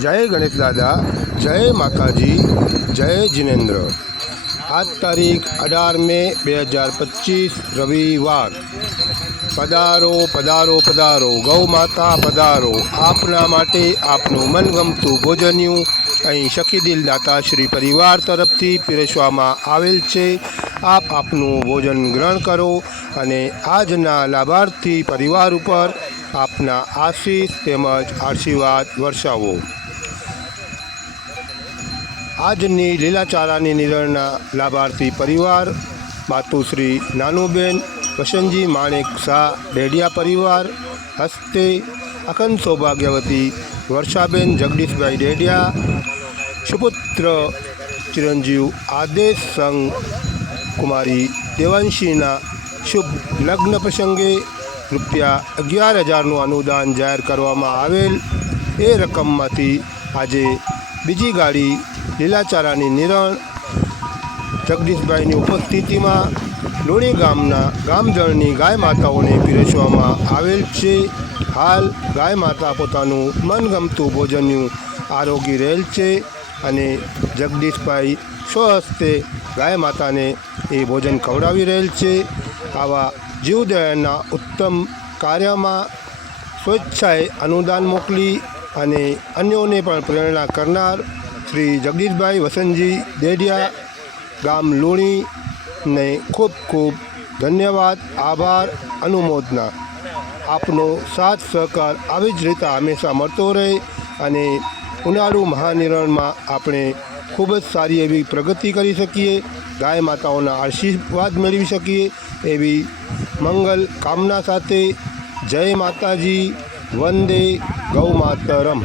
જય ગણેશ દાદા, જય માતાજી, જય જિનેન્દ્ર. આજ તારીખ અઢાર મે બે હજાર પચીસ રવિવાર. પધારો પધારો પધારો. ગૌ માતા પધારો. આપના માટે આપનું મનગમતું ભોજન્યું અહીં સખીદિલ દાતા શ્રી પરિવાર તરફથી પીરસવામાં આવેલ છે. આપ આપનું ભોજન ગ્રહણ કરો અને આજના લાભાર્થી પરિવાર ઉપર આપના આશીષ તેમજ આશીર્વાદ વર્ષાવો. આજની લીલાચારાની નિરણના લાભાર્થી પરિવાર માતુશ્રી નાનુબેન, વસંતજી માણેક શાહ, ડેડિયા પરિવાર, હસ્તે અખંડ સૌભાગ્યવતી વર્ષાબેન, જગદીશભાઈ ડેડિયા, સુપુત્ર ચિરંજીવ આદેશ સંઘ, કુમારી દેવાંશીના શુભ લગ્ન પ્રસંગે રૂપિયા અગિયાર હજારનું અનુદાન જાહેર કરવામાં આવેલ એ રકમમાંથી આજે બીજી ગાડી લીલાચારાની નિરણ જગદીશભાઈની ઉપસ્થિતિમાં લોણી ગામના ગામજળની ગાય માતાઓને પીરસવામાં આવેલ છે. હાલ ગાય માતા પોતાનું મનગમતું ભોજનનું આરોગી રહેલ છે અને જગદીશભાઈ સ્વહસ્તે ગાય માતાને એ ભોજન ખવડાવી રહેલ છે. આવા જીવદયાના ઉત્તમ કાર્યમાં સ્વેચ્છાએ અનુદાન મોકલી અને અન્યોને પણ પ્રેરણા કરનાર શ્રી જગદીશભાઈ વસંતજી દેડિયા ગામ લુણીને ખૂબ ખૂબ ધન્યવાદ, આભાર, અનુમોદના. આપનો સાથ સહકાર આવી જ રીતે હંમેશા મળતો રહે અને ઉનાળુ મહાનિરણમાં આપણે ખૂબ જ સારી એવી પ્રગતિ કરી શકીએ, ગાય માતાઓના આશીર્વાદ મેળવી શકીએ, એવી મંગલ કામના સાથે જય માતાજી, વંદે ગૌ માતરમ.